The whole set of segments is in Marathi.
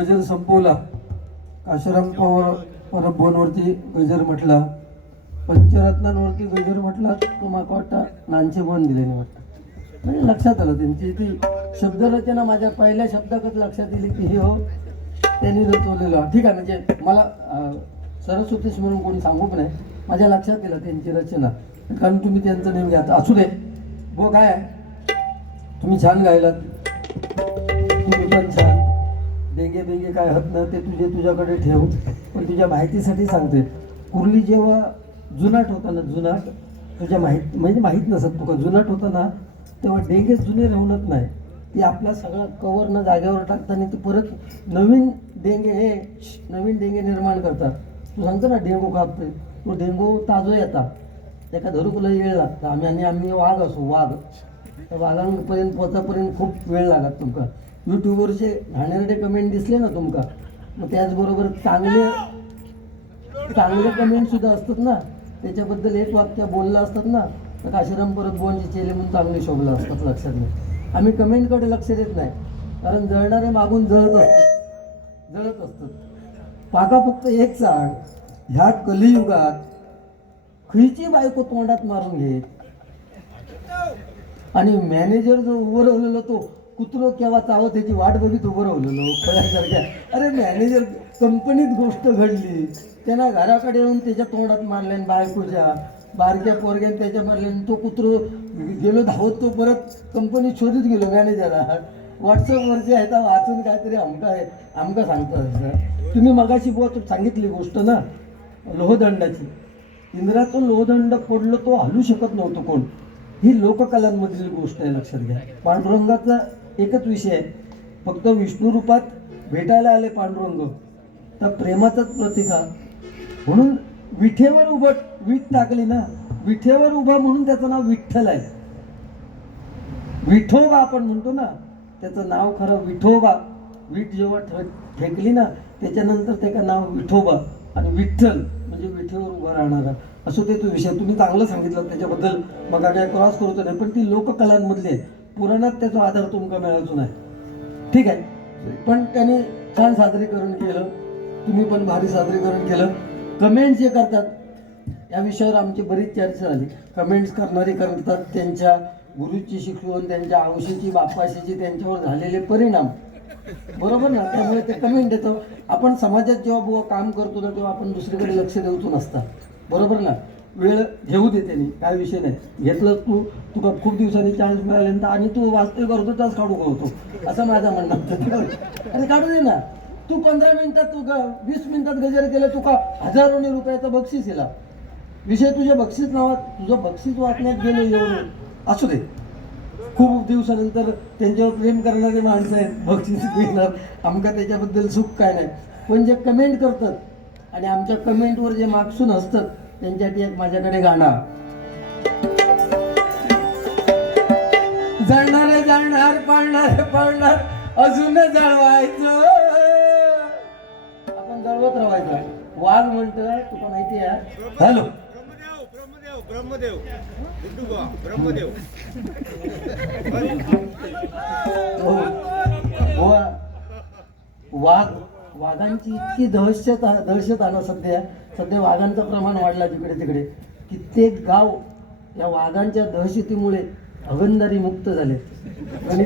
गजर संपवला. काशाराम पवार परब गजर म्हटला. पंचरत्नांवरती गजर म्हटला तो मला वाटतं? नानचे बोन दिले नाही वाटतं. म्हणजे लक्षात आलं त्यांची ती शब्दरचना माझ्या पहिल्या शब्दाकच लक्षात येईल की हे हो त्यांनी रचवलेलं. ठीक आहे म्हणजे मला अं, सरस्वतीश म्हणून कोणी सांगू पण नाही माझ्या लक्षात येईल त्यांची रचना. कारण तुम्ही त्यांचं नेम घ्या. असू दे. बो काय तुम्ही छान गायलात. तुम्ही पण छान. डेंगे बेंगे काय होत ना ते तुझे तुझ्याकडे ठेव. पण तुझ्या माहितीसाठी सांगते कुर्ली जेव्हा जुनाट होता ना जुनाट तुझ्या माहीत म्हणजे माहीत नसत तुका. जुनाट होता ना तेव्हा डेंगे जुने राहूनच नाही. ती आपला सगळा कवरनं जागेवर टाकताना ते परत नवीन डेंगे हे नवीन डेंगे निर्माण करतात. तू सांगतो ना डेंगू कापते तो डेंगू ताजो येता. त्याका धरूक वेळ लागता. आम्ही आणि आम्ही वाघ असो वाघ. त्या वाघांपर्यंत पोचापर्यंत खूप वेळ लागत तुमका. यूट्यूबवरचे घाणेरडे कमेंट दिसले ना तुमका? मग त्याचबरोबर चांगले चांगले कमेंट सुद्धा असतात ना? त्याच्याबद्दल एक वाक्य बोललं असतात ना? तर काशीराम परत बोनचे चेले म्हणून चांगले शोभलं असतात लक्षात नाही आम्ही कमेंटकडे लक्ष देत नाही. कारण जळणारे मागून जळत असतात. जळत असतात. पाका फक्त एक सांग. ह्या कलियुगात खयची बायको तोंडात मारून घे. आणि मॅनेजर जो उभं राहिलेला तो कुत्रो केव्हा चावं त्याची वाट बघित उभं राहिलेलो खळ्यासारख्या अरे मॅनेजर कंपनीत गोष्ट घडली. त्यांना घराकडे येऊन त्याच्या तोंडात मारल्यान बायकोच्या बारक्या पोरग्यान त्याच्या मारल्यान तो कुत्रो गेलो धावत तो परत कंपनीत शोधित गेलो मॅनेजरला व्हॉट्सअपवरचे आहे तर वाचून काहीतरी आमका आहे आमका सांगतो सर. तुम्ही मगाशी बुवा तू सांगितली गोष्ट ना लोहदंडाची. इंद्राचं लोहदंड पडलं तो हलू शकत नव्हतं कोण. ही लोककलांमधील गोष्ट आहे लक्षात घ्या. पांडुरंगाचा एकच विषय आहे. फक्त विष्णू रूपात भेटायला आले पांडुरंग तर प्रेमाचाच प्रतीक हा. म्हणून विठेवर उभं विठ टाकली ना विठेवर उभा म्हणून त्याचं नाव विठ्ठल आहे. विठोबा आपण म्हणतो ना त्याचं नाव खरं विठोबा. विठ जेव्हा फेकली ना त्याच्यानंतर त्याचं नाव विठोबा आणि विठ्ठल म्हणजे विठेवर उभा राहणारा. असो ते तो विषय तुम्ही चांगलं सांगितलं त्याच्याबद्दल मग काय क्रॉस करतो नाही पण ती लोककलांमधली आहे. पुराणात त्याचा आधार तुमका मिळायचो नाही. ठीक आहे? पण त्यांनी छान सादरीकरण केलं. तुम्ही पण भारी सादरीकरण केलं. कमेंट्स जे करतात या विषयावर आमची बरीच चर्चा झाली. कमेंट्स करणारे करतात त्यांच्या गुरुची शिकवण त्यांच्या आवशीची बापाशीची त्यांच्यावर झालेले परिणाम. बरोबर ना? त्यामुळे ते कमेंट येतं आपण समाजात जेव्हा बुवा काम करतो ना तेव्हा आपण दुसरीकडे लक्ष देऊतो नसता बरोबर ना? वेळ घेऊ दे त्यांनी काय विषय नाही. घेतलं तू तुका खूप दिवसांनी चान्स मिळाल्यानंतर आणि तू वास्तव करतो त्याच काढू करतो. असं माझं म्हणणं अरे काढू दे ना. तू पंधरा मिनिटात तू वीस मिनिटात गजर केलं तुका हजारोनी रुपयाचं बक्षीस येला विषय तुझ्या बक्षीस नावात तुझं बक्षीस वाटण्यात गेलं एवढं. असू दे. खूप दिवसानंतर त्यांच्यावर प्रेम करणारे माणसं आहेत बक्षीस घेणार आमका त्याच्याबद्दल सुख काय नाही. पण जे कमेंट करतात आणि आमच्या कमेंटवर जे मागसून असतात त्यांच्यासाठी एक माझ्याकडे गाणं जळणारे जळणार पळणार पळणार अजून जळवायचं. आपण जळवत राहायचं. वाघ म्हणतोय तुला माहिती आहे. हॅलो. ब्रह्मदेव ब्रह्मदेव ब्रह्मदेव गुड्डूबा ब्रह्मदेव. हो. वाघ वाघांची इतकी दहशत दहशत आलं सध्या. सध्या वाघांचं प्रमाण वाढला तिकडे तिकडे. कित्येक गाव या वाघांच्या दहशतीमुळे हगंदारी मुक्त झाले. आणि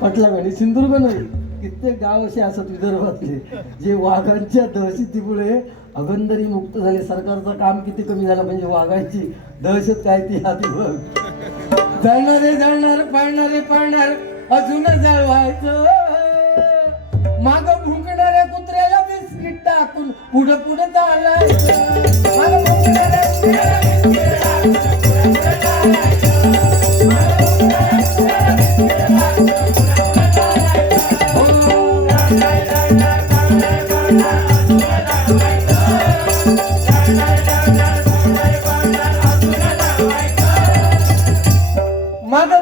पटला म्हणजे सिंधुदुर्ग नाही कित्येक गाव असे असत विदर्भातले जे वाघांच्या दहशतीमुळे अगंदरी मुक्त झाले. सरकारचं काम किती कमी झालं म्हणजे वाघांची दहशत काय ती आधी बघ. जळणारे जळणार पाळणारे पाळणार अजून जळवायचं. ऐकून पुढं पुढं चालायचं. मागं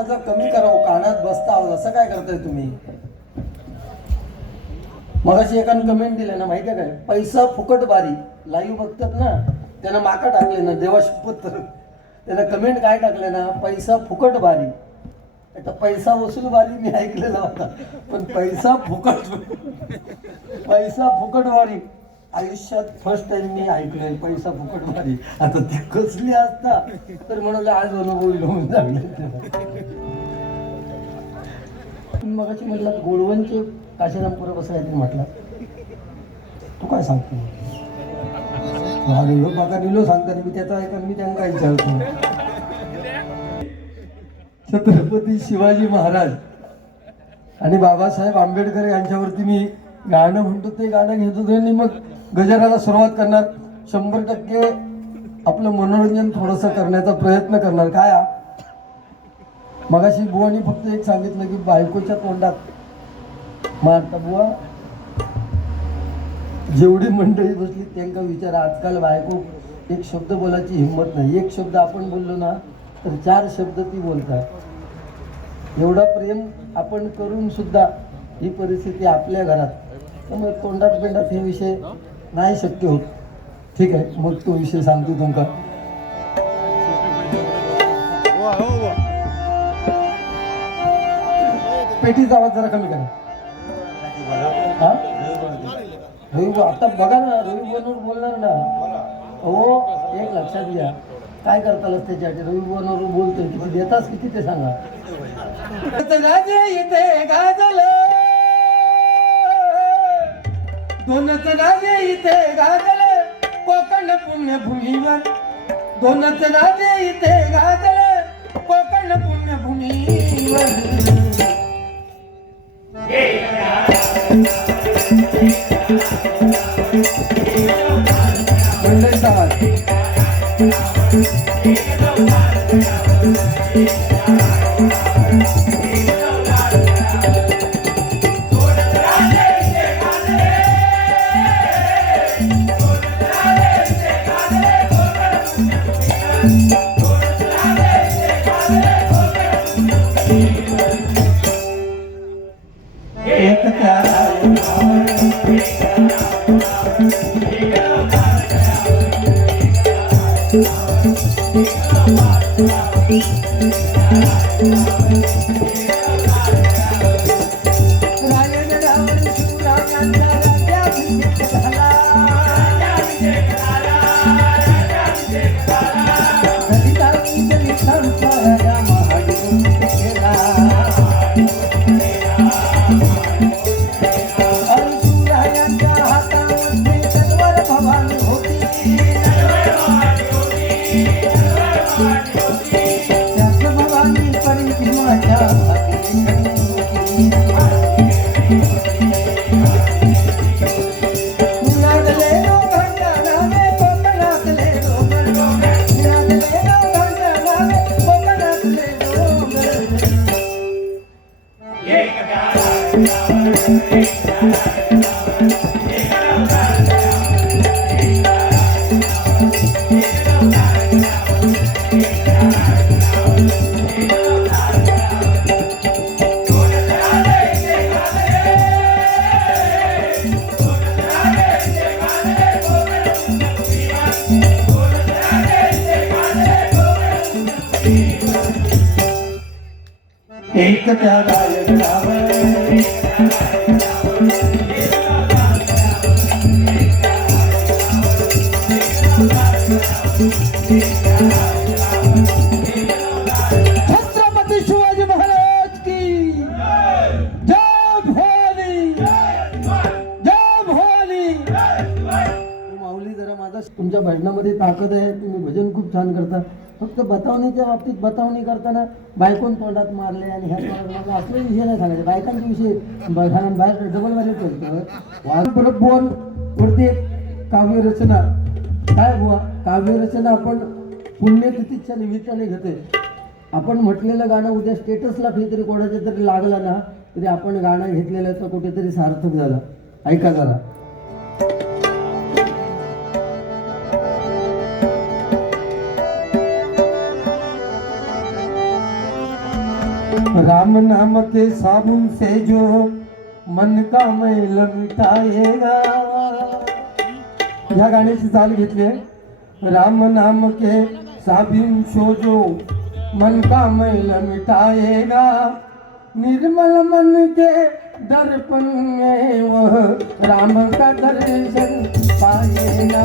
माझा कमी करावं कानात बसता आवाज असं काय करताय तुम्ही? मगाशी एकानं कमेंट दिले ना माहितीये काय? पैसा फुकट बारी. लाईव्ह बघतात ना त्यानं माका टाकले ना देवा पुत्र तर त्यानं कमेंट काय टाकले ना पैसा फुकट बारी. आता पैसा वसूल बारी मी ऐकलेला होता पण पैसा फुकट पैसा फुकट बारी. आयुष्यात फर्स्ट टाइम मी ऐकलंय पैसा फुकट मारी आता ते कसली असता तर म्हणाले आज अनुभव घेऊन लागले. तुम्ही मगाशी म्हटलं गोळवणचे काशीरामपुरा बसं म्हटलं. तू काय सांगतो? अरे बघा निलो सांगता मी त्याचा ऐका मी त्यांना विचारतो? छत्रपती शिवाजी महाराज आणि बाबासाहेब आंबेडकर यांच्यावरती मी गाणं म्हणतो ते गाणं घेत आणि मग गजराला सुरुवात करणार. शंभर टक्के आपलं मनोरंजन थोडंसं करण्याचा प्रयत्न करणार. काय हा? मगाशी बुवानी फक्त एक सांगितलं की बायकोच्या तोंडात मारता बुवा. जेवढी मंडळी बसली त्यांना विचारा आजकाल बायको एक शब्द बोलायची हिंमत नाही. एक शब्द आपण बोललो ना तर चार शब्द ती बोलतात. एवढा प्रेम आपण करून सुद्धा ही परिस्थिती आपल्या घरात त्यामुळे तोंडात बिंडात हे विषय नाही शक्य होत. ठीक आहे मग तो विषय सांगतो तुमका पेटीचा आवाज जरा कमी करा. हा? रवी आता बघा ना रवी बुवांवर बोलणार ना. हो एक लक्षात घ्या. काय करतालच त्याच्यासाठी? रवी बुवांवर बोलतोय. किती देतास किती ते सांगा? राजे इथे गाजल. दोनच राजे इथे गाजले कोकण पुण्यभूमीवर. दोनच राजे इथे गाजले कोकण पुण्यभूमीवर. एक त्या छत्रपती शिवाजी महाराज की. जय भवानी. जय भवानी. माऊली जरा माझा तुमच्या भजनामध्ये ताकद आहे. तुम्ही भजन खूप छान करता. फक्त बतावणीच्या बाबतीत बतावणी करताना बायकोन तोंडात मारले आणि ह्या तोंडात मारले असले विषय नाही सांगायचे. बायकांचे विषय बघा- बाहेर डबल वाले वाद परत बोल वरती काव्यरचना काय बुवा काव्यरचना आपण पुण्यतिथीच्या निमित्ताने घेतोय. आपण म्हटलेलं गाणं उद्या स्टेटसला काहीतरी कोणाच्या तरी लागलं ना तरी आपण गाणं घेतलेलं तर कुठेतरी सार्थक झालं. ऐका जरा. राम नाम के साबुन से जो मन का मैल मिटाएगा या गाण्याची चाल घेतली आहे. राम नाम के साबुन सो जो मन का मैल मिटाएगा निर्मल मन के दर्पण में वह राम का दर्शन पाएगा।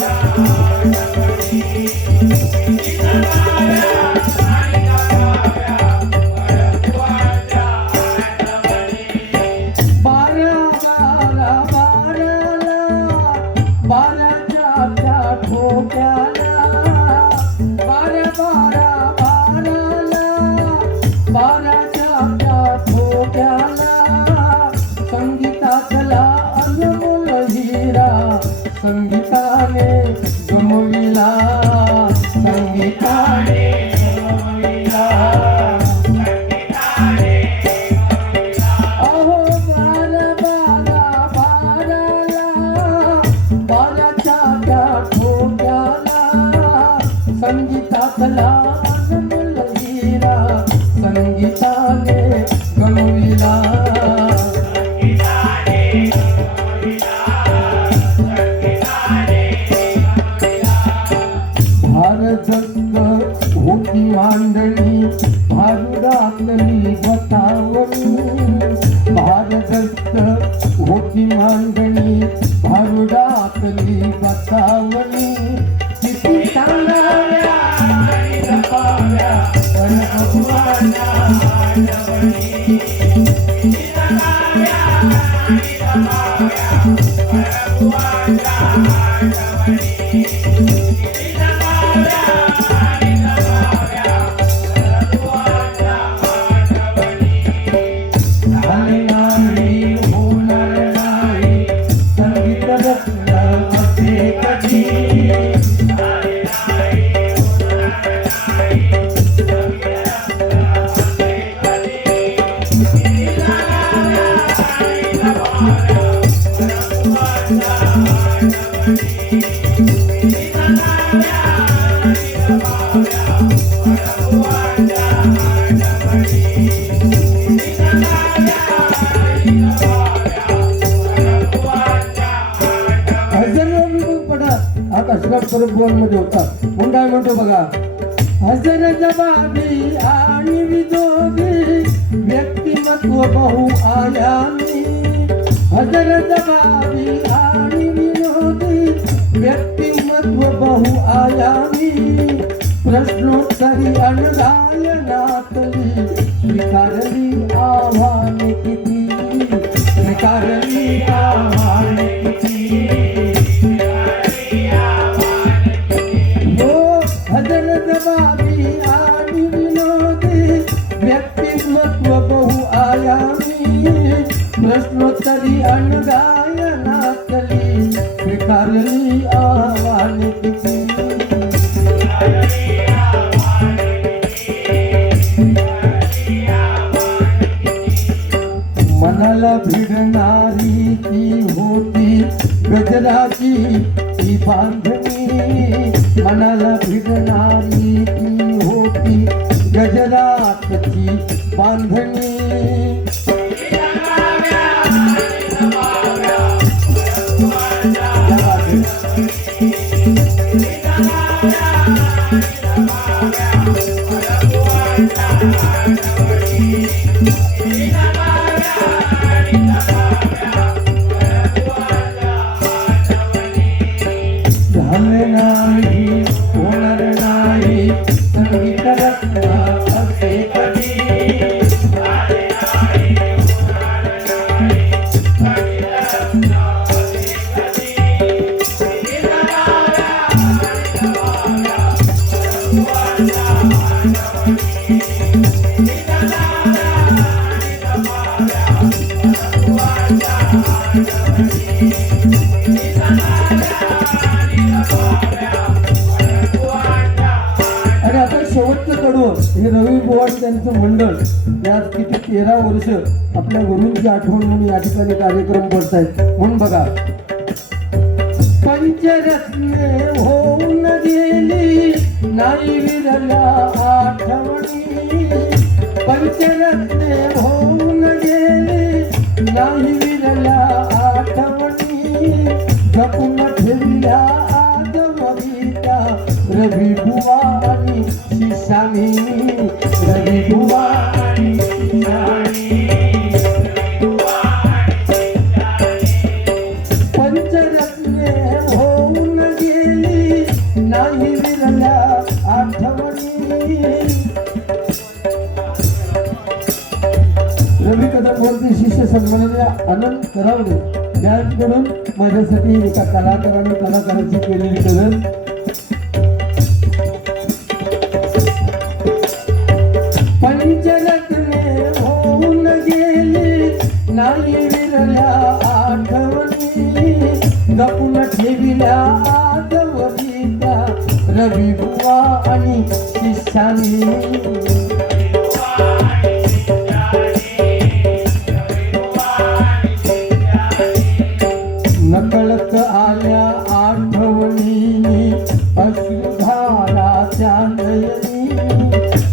बारा होती मांडणी भारुडातली बतावणी किती सांगाव्या आणि जपाव्या पण भगवाना आठवणी. म्हणतो बघा. हजर जबाबी आणि विजोगी व्यक्तिमत्व बहु आयामी. हजर जबाबी आणि विनोदी व्यक्तिमत्व बहु आयामी. प्रश्नोत्तरी अनुदान व्यक्तिमत्व बहु आयामी। प्रश्नोत्तरी अनुगायनातली स्वीकारली आव्हाने किती मनाला भिडणारी ती होती गजराची ती बांधणी. मनाला भिडणारी बांधणी हे रवी पोवाड त्यांचं मंडळ त्यात किती तेरा वर्ष आपल्या गुरूंची आठवण म्हणून या ठिकाणी कार्यक्रम करतायत म्हणून बघा पंचरत्ने हो गेली नाही विरल्या आठवणी माझ्यासाठी एका कलाकाराने कलाकाराची केलेली कदम पंचरत्ने होऊन गेली नाही विरल्या आठवणी ठेविल्या रवी बुवा आणि शिष्यानी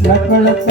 ನಕ್ಕಳತ್ತ